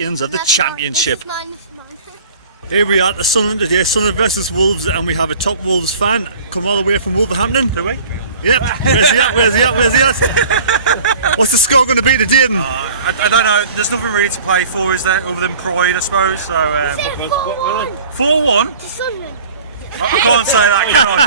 champions of the championship. Here we are at the Sunderland today, Sunderland versus Wolves, and we have a top Wolves fan come all the way from Wolverhampton. Do we? Yep. Where's he at? What's the score going to be today? I don't know. There's nothing really to play for, is there, other than pride, I suppose. So 4-1. 4-1 to Sunderland. I can't say that, can I?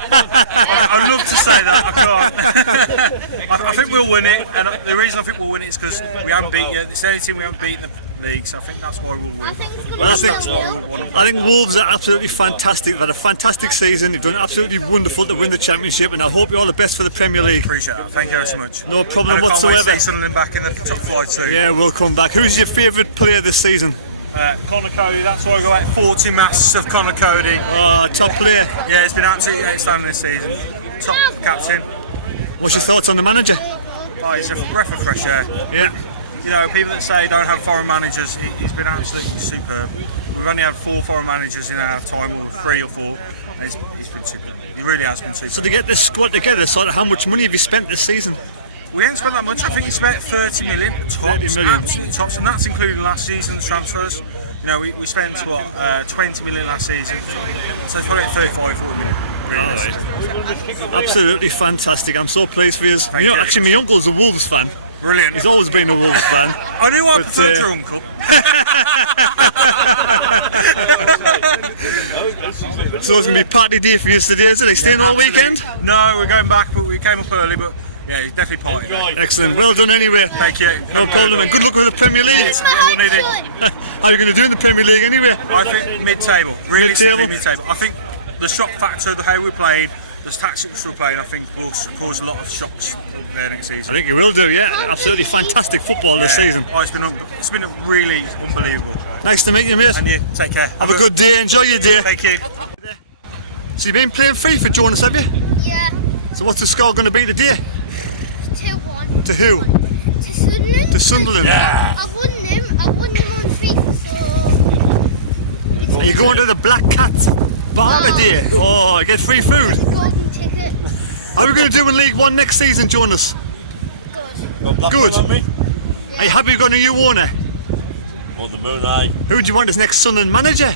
I'd love to say that, I can't. I think we'll win it, and the reason I think we'll win it is because we haven't beaten yet. It's the only team we haven't beaten in the league, so I think that's why we'll win. I think it's going to be 0-0. I think Wolves are absolutely fantastic. They've had a fantastic season. They've done absolutely wonderful to win the championship, and I hope you all the best for the Premier League. Appreciate it. Thank you very so much. No problem and I whatsoever. can't wait to see Sunderland back in the top flight too. Yeah, we'll come back. Who's your favourite player this season? Connor Cody, that's why I go out 40 masks of Connor Cody. Oh, top player. Yeah, it's been absolutely outstanding this season. Top captain. What's your thoughts on the manager? Oh, he's a breath of fresh air. Yeah. You know, people that say don't have foreign managers, he's been absolutely superb. We've only had 4 foreign managers in our time, or 3 or 4, and he's been super. He really has been super. So to get this squad together, sort of how much money have you spent this season? We haven't spent that much. I think it's about 30 million tops, absolutely tops, and that's including last season's transfers. You know, we spent what 20 million last season, so it's probably 35 million. Absolutely fantastic. I'm so pleased for you. Thank you. Actually, my uncle's a Wolves fan. Brilliant. He's always been a Wolves fan. I knew I preferred your uncle. So it's going to be party day for you today, isn't it? Staying all weekend? No, we're going back, but we came up early, but yeah, he's definitely party. Excellent. Well done anyway. Thank you. No problem, and good luck with the Premier League. It's my home. How are you going to do in the Premier League anyway? I think mid-table, really simply mid-table. I think the shock factor, the how we played, the tactics we played, I think will cause a lot of shocks there next season. I think you will do, yeah. Absolutely fantastic football this season. Oh, it's been really unbelievable. Nice to meet you, mate. And you, take care. Have a good day, enjoy your day. Thank you. So you've been playing FIFA, Jonas, have you? Yeah. So what's the score going to be today? 2-1. To who? To Sunderland. To Sunderland. I won them on FIFA, so... Are you going to the Black Cat bar today? Oh, you get free food. Golden ticket. How are we going to do in League One next season, Jonas? Good. Are you happy you've got a new owner? On the moon, aye. Who do you want as next Sunderland manager?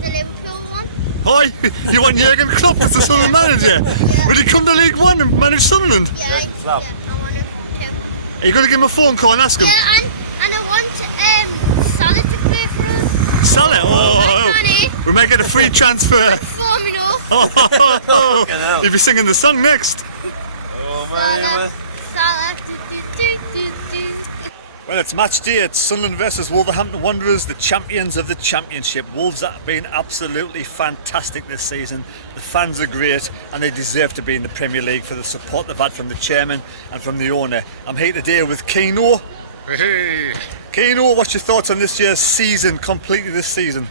The Liverpool one. Hi, you want Jurgen Klopp as the Sunderland manager? Will he come to League One and manage Sunderland? Yeah, I want to. Are you going to give him a phone call and ask him? Yeah, and I want Salah to play for us. Salah? Oh, Money. we might get a free transfer. Forming up. Oh, you'll be singing the song next. Oh, man. Salah. Well, it's match day. It's Sunderland versus Wolverhampton Wanderers, the champions of the championship. Wolves have been absolutely fantastic this season. The fans are great and they deserve to be in the Premier League for the support they've had from the chairman and from the owner. I'm here today with Keno. Hey, Keno, what's your thoughts on this year's season, completely this season?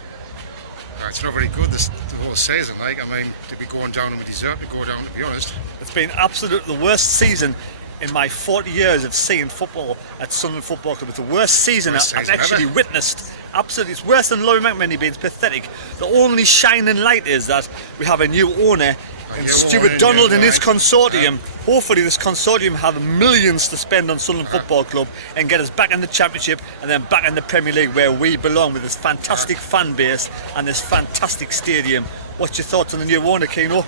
it's not very good the whole season. I mean, to be going down and we deserve to go down, to be honest. It's been absolutely the worst season in my 40 years of seeing football at Sunderland Football Club. It's the worst season I've actually witnessed. Absolutely, it's worse than Laurie McManamy being pathetic. The only shining light is that we have a new owner, and Stuart Donald and his consortium. Hopefully this consortium have millions to spend on Sunderland Football Club and get us back in the Championship and then back in the Premier League where we belong with this fantastic fan base and this fantastic stadium. What's your thoughts on the new owner, Keno?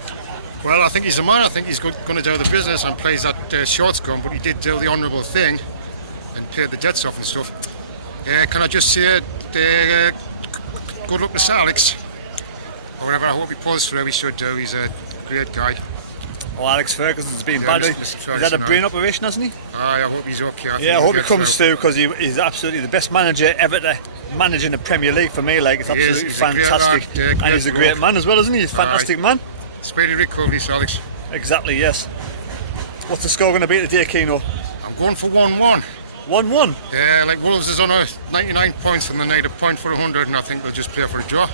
Well, I think he's a man. I think he's going to do the business and plays that short scum, but he did do the honourable thing and paid the debts off and stuff. Can I just say good luck to Sir Alex, or whatever. I hope he pulls through. He should do. He's a great guy. Oh, Alex Ferguson's been bad. He's had a brain operation, hasn't he? I hope he's okay. Yeah, I hope he comes through because he's absolutely the best manager ever to manage in the Premier League for me. Like, it's absolutely fantastic. And he's a great man as well, isn't he? He's a fantastic man. Speedy recovery, Sir Alex. Exactly, yes. What's the score going to be today, Keno? I'm going for 1-1. 1-1? Yeah, like Wolves is on 99 points and they need a point for 100, and I think they'll just play for a draw.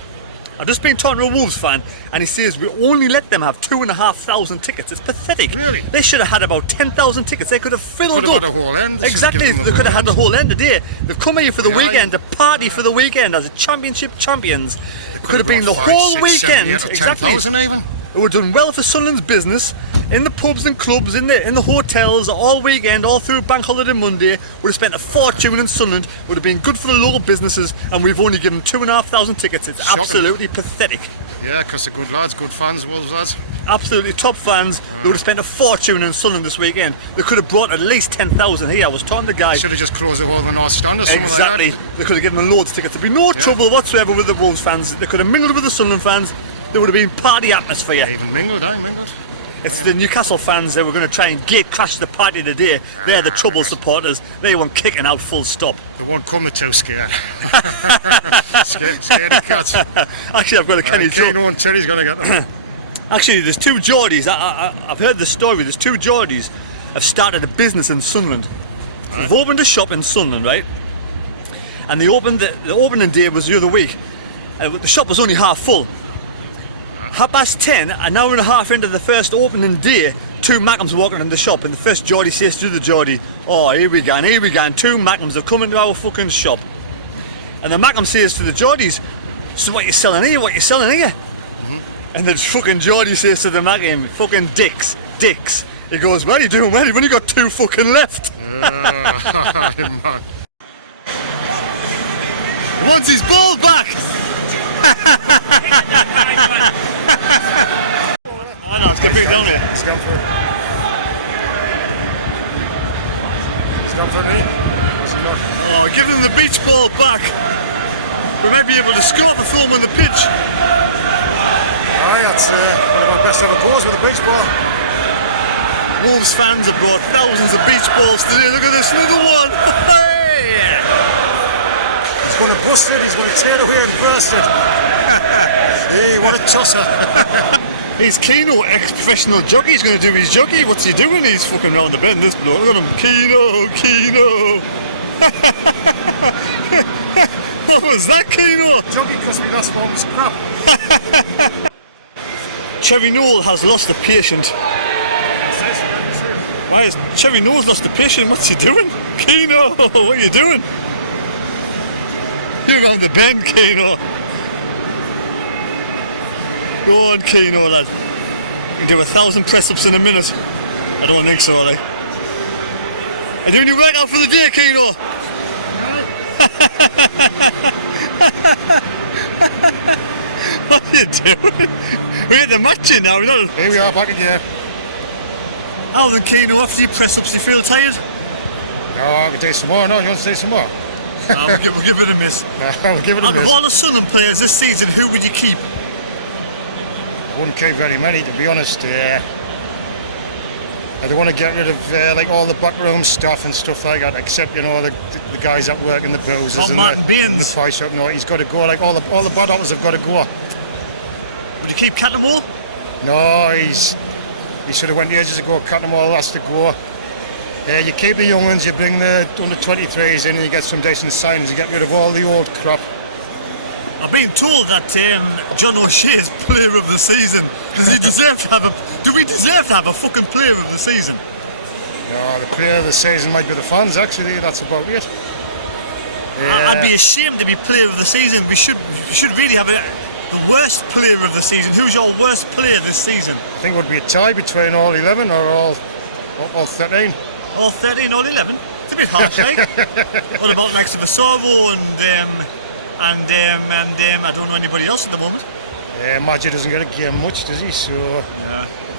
I've just been talking to a Wolves fan and he says we only let them have 2,500 tickets. It's pathetic. Really? They should have had about 10,000 tickets. They could have filled up. Had a whole end. Exactly, they could have had the whole end today. They've come here for the weekend to party for the weekend as a championship champions. It could have been the whole weekend. Exactly. It would have done well for Sunderland's business in the pubs and clubs, in the hotels, all weekend, all through Bank Holiday Monday. Would have spent a fortune in Sunderland. Would have been good for the local businesses, and we've only given 2,500 tickets. It's Shocking. Absolutely pathetic. Yeah, because they're good lads, good fans, Wolves lads. Absolutely top fans. They would have spent a fortune in Sunderland this weekend. They could have brought at least 10,000 here. I was talking to the guy. Should have just closed the whole of the North Stand or something Exactly. like that. They could have given them loads of tickets. There'd be no trouble whatsoever with the Wolves fans. They could have mingled with the Sunderland fans. There would have been party atmosphere. Even mingled, mingled. It's the Newcastle fans that were going to try and gate crash the party today. They're the trouble supporters. They want kicking out full stop. They won't come, they're too scared. Scared cats. Actually, I've got a Kenny joke. Kane and Terry's going to get them. Actually, there's two Geordies. I've heard the story. There's two Geordies have started a business in Sunderland. They've opened a shop in Sunderland, right? And they opened the opening day was the other week. The shop was only half full. 10:30, an hour and a half into the first opening day, two Mackems walking in the shop, and the first Geordie says to the Geordie, "Oh, here we go, and two Mackems have come into our fucking shop." And the Mackem says to the Geordies, "So what you selling here? What you selling here?" And the fucking Geordie says to the Mackem, "Fucking dicks. He goes, "What are you doing? Well, you've only got two fucking left." Wants his ball back. I know, it's going to be down here. Scamford. Scamford, eh? What's it got? Oh, give them the beach ball back. We might be able to score the film on the pitch. Aye, that's one of our best ever goals with a beach ball. Wolves fans have brought thousands of beach balls today. Look at this, another one. Hey! He's going to bust it, he's going to tear away and burst it. Hey, what a tosser. He's Keno, ex-professional jockey. He's going to do his jockey. What's he doing? He's fucking round the bend, this bloke. Look at him. Keno. What was that, Keno? Jockey cost me last one was crap. Cherry Noel has lost a patient. Why is Cherry Noel's lost a patient? What's he doing? Keno, what are you doing? You're on the bend, Keno. Go on, Keno, lad. You can do 1,000 press-ups in a minute. I don't think so, like. Are you doing your workout for the day, Keno? What are you doing? We're at the matching now, we're not. Here we are, back again. How then, Keno, after your press-ups, you feel tired? No, I can do some more. No, you want to do some more? We'll give it a miss. We'll give it a Out miss. of all the Sunderland players this season, who would you keep? I wouldn't keep very many, to be honest. I don't want to get rid of like all the backroom stuff and stuff like that, except the guys that work in the bruises and the pie shop. No, he's got to go. Like all the bad apples have got to go. Would you keep Cattermole? No, he should have went ages ago. Cattermole has to go. You keep the young ones, you bring the under 23s in, and you get some decent signings. You get rid of all the old crap. I've been told that John O'Shea is player of the season. Does he deserve to have do we deserve to have a fucking player of the season? No, the player of the season might be the fans, actually. That's about it. I'd be ashamed to be player of the season. We should really have the worst player of the season. Who's your worst player this season? I think it would be a tie between all 11 or all 13. All 13, all 11? It's a bit harsh, right? What about next to Vasavo and I don't know anybody else at the moment. Maggi doesn't get a game much, does he? So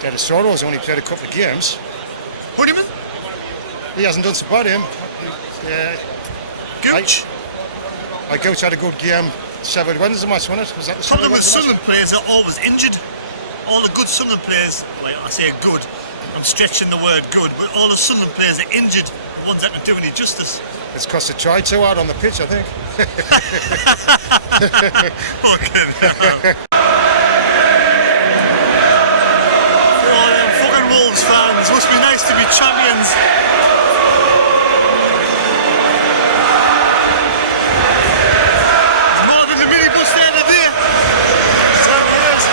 De Soro's only played a couple of games. Honeyman? He hasn't done so bad, him. Gooch? Gooch had a good game. Sheffield Wednesday match, wasn't it? Was that the problem with Sunderland Sunderland players are always injured. All the good Sunderland players, well, I say good, I'm stretching the word good, but all the Sunderland players are injured. The ones that can do any justice. It's because they tried too hard on the pitch, I think. Fucking hell. Oh, them fucking Wolves fans. Must be nice to be champions. There's more than the minibus there today. Certainly is.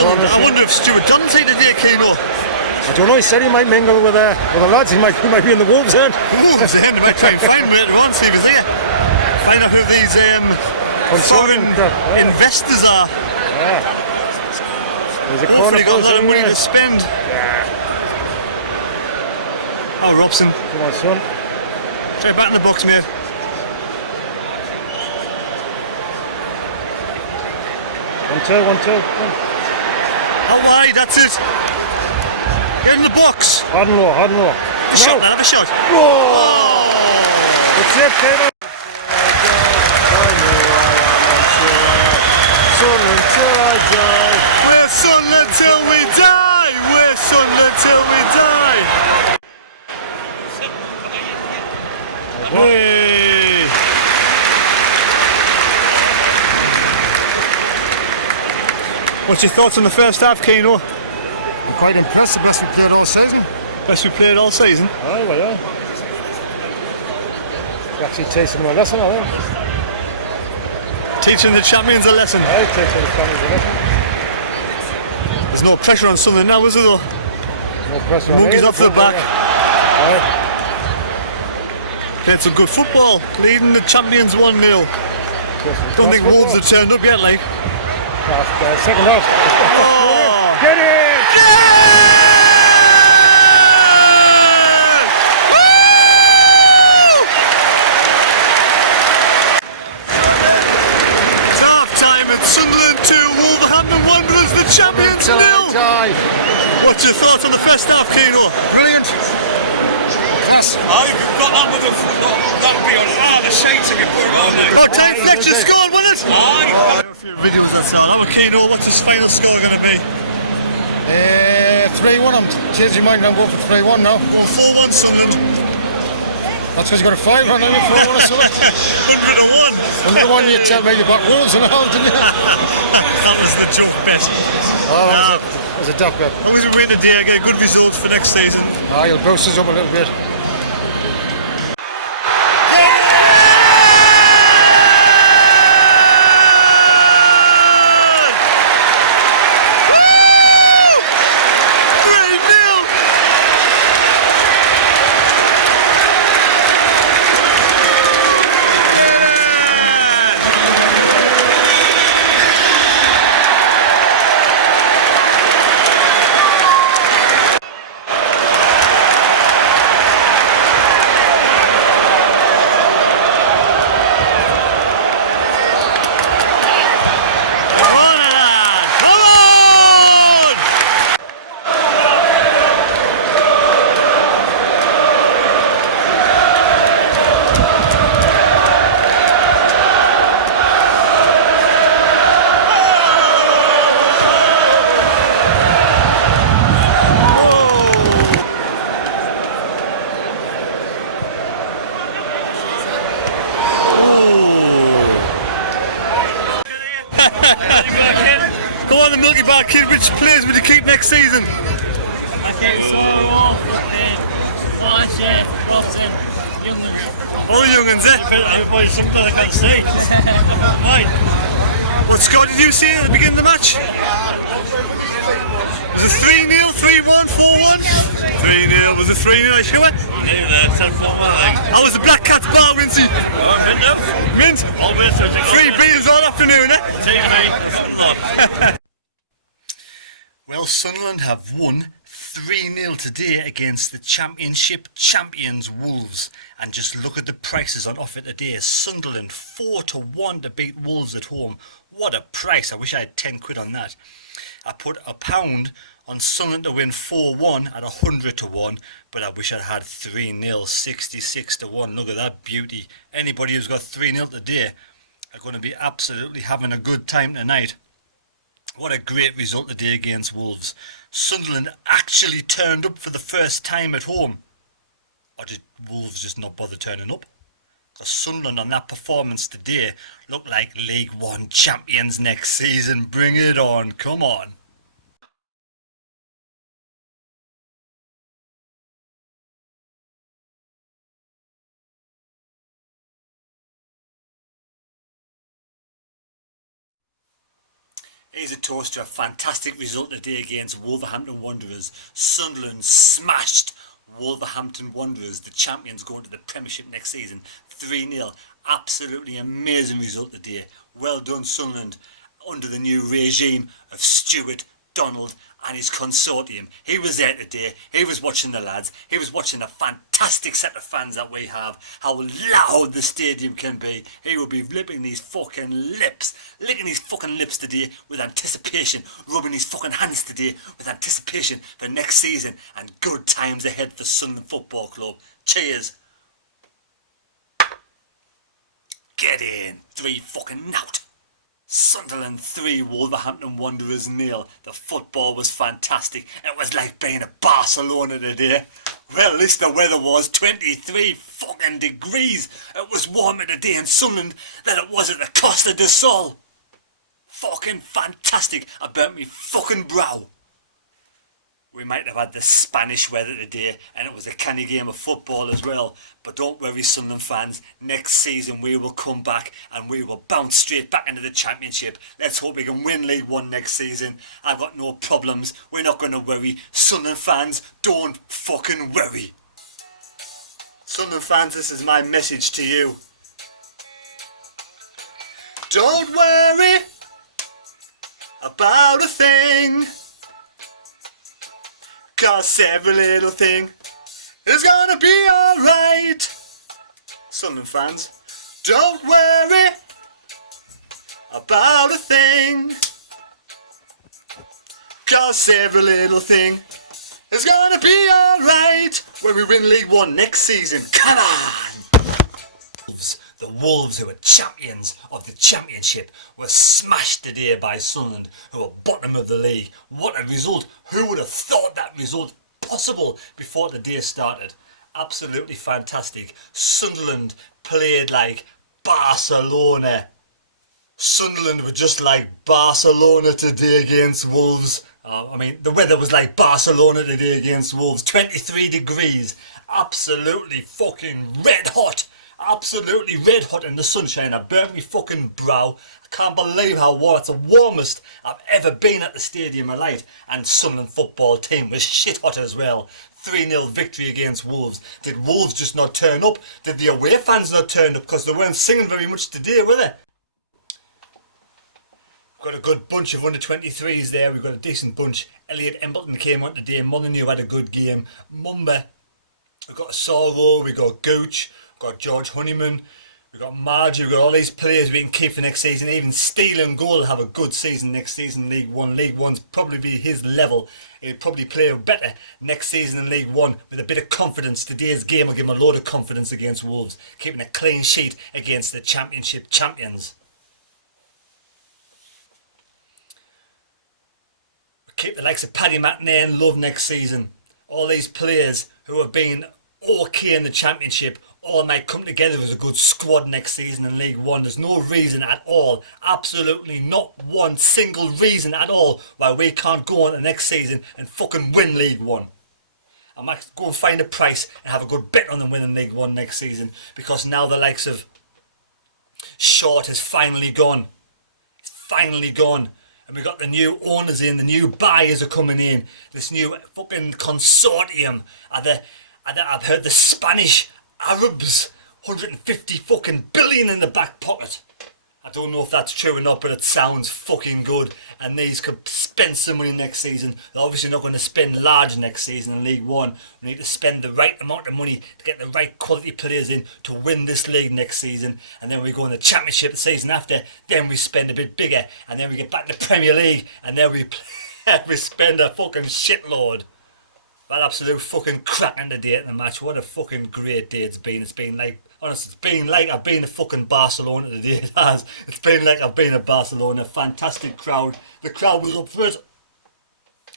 Sunderland. corners, I wonder if Stuart Dunn's here today, Keno. I don't know, he said he might mingle with the lads, he might be in the Wolves end. Wolves end, we might try and find him later on, see if he's here. Find out who these foreign investors are. Yeah. There's a Hopefully corner got a lot of money there. to spend. Yeah. Oh, Robson. Come on, son. Try back in the box, mate. 1-2, 1-2. How wide? That's it. Get in the box. Hard and low, hard and low. Have a shot, man, have a shot. Whoa! That's it, Kevin. Sunderland till I die. We're Sunderland till we die. We're Sunderland till we die. Hey. What's your thoughts on the first half, Keno? I'm quite impressed, the best we played all season. Best we played all season. Aye, well, yeah. You actually tasting them a lesson, I think. Teaching the champions a lesson. Aye, tasting the champions a lesson. There's no pressure on Sunderland now, is there though? No pressure on Monkeys either, off the but, back. Aye. Played some good football, leading the champions 1-0. Don't think Wolves have turned up yet, like. Second half. Oh. Get it! It's half time at Sunderland 2, Wolverhampton Wanderers, the champions 0. What's your thoughts on the first half, Keno? Brilliant. Class. Oh, you've got that with that'll be on the sheets if you put it on there. Oh, time Fletcher scored, wasn't it? Aye. A few videos that's on. Our Keno, what's his final score going to be? 3-1. I'm changing mine. I'm going for 3-1 now. Well, 4-1 Sunderland. That's because you got a 5 on. I'm 4-1 Sunderland. 101. Another one you tell me about Wolves and all, didn't you? That was the joke bet. Oh, that was a duck bet. As long as we win today, I get good results for next season. Ah, you'll boost us up a little bit. Go on, the Milky Bar kid, which players would you keep next season? All the young ones, eh? Something I can see. Right. What score did you see at the beginning of the match? Was it 3-0, 3-1, 4-1? 3-0, was it 3-0, I sure? How was the Black Cats bar, Wincy? Mint? Free beers all afternoon, eh? Well, Sunderland have won 3-0 today against the Championship champions Wolves. And just look at the prices on offer today. Sunderland 4-1 to beat Wolves at home. What a price. I wish I had 10 quid on that. I put £1 on Sunderland to win 4-1 at 100-1, but I wish I'd had 3-0, 66-1. Look at that beauty. Anybody who's got 3-0 today are going to be absolutely having a good time tonight. What a great result today against Wolves. Sunderland actually turned up for the first time at home. Or did Wolves just not bother turning up? Because Sunderland on that performance today look like League One champions next season. Bring it on, come on. Here's a toast to a fantastic result today against Wolverhampton Wanderers. Sunderland smashed Wolverhampton Wanderers, the champions going to the Premiership next season, 3-0. Absolutely amazing result today. Well done, Sunderland, under the new regime of Stuart, Donald and his consortium. He was there today, he was watching the lads, he was watching the fantastic set of fans that we have, how loud the stadium can be. He will be licking his fucking lips today with anticipation, rubbing his fucking hands today with anticipation for next season and good times ahead for Sunderland Football Club. Cheers. Get in. 3-0. Sunderland 3, Wolverhampton Wanderers 0. The football was fantastic. It was like being at Barcelona today. Well, at least the weather was 23 fucking degrees. It was warmer today in Sunderland than it was at the Costa del Sol. Fucking fantastic. I burnt me fucking brow. We might have had the Spanish weather today and it was a canny game of football as well. But don't worry, Sunderland fans, next season we will come back and we will bounce straight back into the Championship. Let's hope we can win League One next season. I've got no problems. We're not going to worry. Sunderland fans, don't fucking worry. Sunderland fans, this is my message to you. Don't worry about a thing. 'Cause every little thing is gonna be alright. Sunderland fans, don't worry about a thing. 'Cause every little thing is gonna be alright when we win League One next season. Come on! The Wolves, who are champions of the Championship, were smashed today by Sunderland, who are bottom of the league. What a result! Who would have thought that result possible before the day started? Absolutely fantastic. Sunderland played like Barcelona. Sunderland were just like Barcelona today against Wolves. I mean, the weather was like Barcelona today against Wolves. 23 degrees. Absolutely fucking red hot. Absolutely red hot in the sunshine. I burnt me fucking brow. I can't believe how warm. It's the warmest I've ever been at the stadium of light. And Sunderland football team was shit hot as well. 3-0 victory against Wolves. Did Wolves just not turn up? Did the away fans not turn up? Because they weren't singing very much today, were they? We've got a good bunch of under-23s there. We've got a decent bunch. Elliot Embleton came on today. Molyneux had a good game. Mumba. We've got Sorrow. We've got Gooch. We've got George Honeyman, we've got Margie, we've got all these players we can keep for next season. Even Steele and Goal will have a good season next season, League One. League One's probably be his level. He'll probably play better next season in League One with a bit of confidence. Today's game will give him a load of confidence against Wolves, keeping a clean sheet against the Championship champions. We'll keep the likes of Paddy McNair and Love next season. All these players who have been okay in the Championship all might come together as a good squad next season in League One. There's no reason at all, absolutely not one single reason at all why we can't go on the next season and fucking win League One. I might go and find a price and have a good bet on them winning League One next season, because now the likes of Short is finally gone. It's finally gone. And we've got the new owners in, the new buyers are coming in. This new fucking consortium. I've heard the Spanish Arabs, 150 fucking billion in the back pocket. I don't know if that's true or not, but it sounds fucking good. And these could spend some money next season. They're obviously not going to spend large next season in League One. We need to spend the right amount of money to get the right quality players in to win this league next season. And then we go in the Championship the season after. Then we spend a bit bigger. And then we get back to the Premier League. And then we spend a fucking shitload. That absolute fucking cracking today at the match. What a fucking great day it's been. It's been like, honestly, it's been like I've been to fucking Barcelona today. It has. It's been like I've been to Barcelona. Fantastic crowd. The crowd was up for it.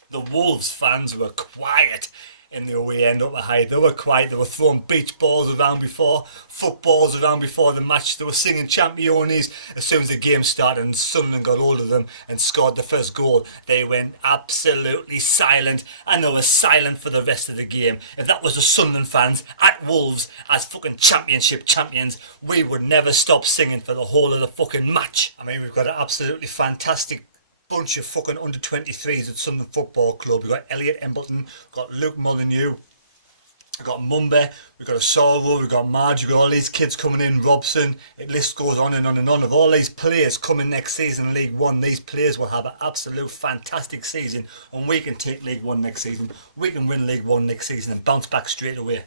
The Wolves fans were quiet in the away end up the high. They were quiet. They were throwing beach balls around before, footballs around before the match. They were singing Championes as soon as the game started and Sunderland got hold of them and scored the first goal. They went absolutely silent, and they were silent for the rest of the game. If that was the Sunderland fans at Wolves as fucking Championship champions, we would never stop singing for the whole of the fucking match. I mean, we've got an absolutely fantastic bunch of fucking under 23s at Sunderland Football Club. We've got Elliot Embleton, we've got Luke Molyneux, we've got Mumby, we've got Asoro, we've got Marge, we've got all these kids coming in, Robson. The list goes on and on and on. Of all these players coming next season in League One, these players will have an absolute fantastic season, and we can take League One next season. We can win League One next season and bounce back straight away.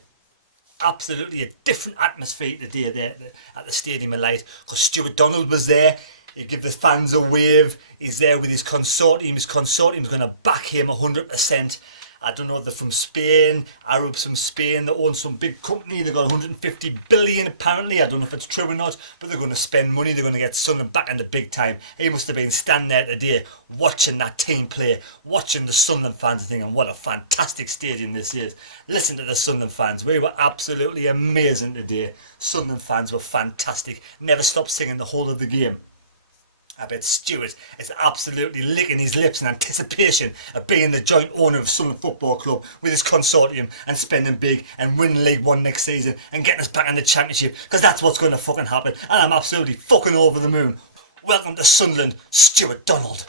Absolutely a different atmosphere today there at the Stadium of Light, because Stuart Donald was there. He give the fans a wave. He's there with his consortium. His consortium's going to back him 100%. I don't know, they're from Spain, Arabs from Spain, they own some big company, they've got 150 billion apparently, I don't know if it's true or not, but they're going to spend money, they're going to get Sunderland back in the big time. He must have been standing there today, watching that team play, watching the Sunderland fans and thinking, what a fantastic stadium this is. Listen to the Sunderland fans, we were absolutely amazing today. Sunderland fans were fantastic, never stopped singing the whole of the game. I bet Stuart is absolutely licking his lips in anticipation of being the joint owner of Sunderland Football Club with his consortium and spending big and winning League One next season and getting us back in the Championship, because that's what's going to fucking happen, and I'm absolutely fucking over the moon. Welcome to Sunderland, Stuart Donald.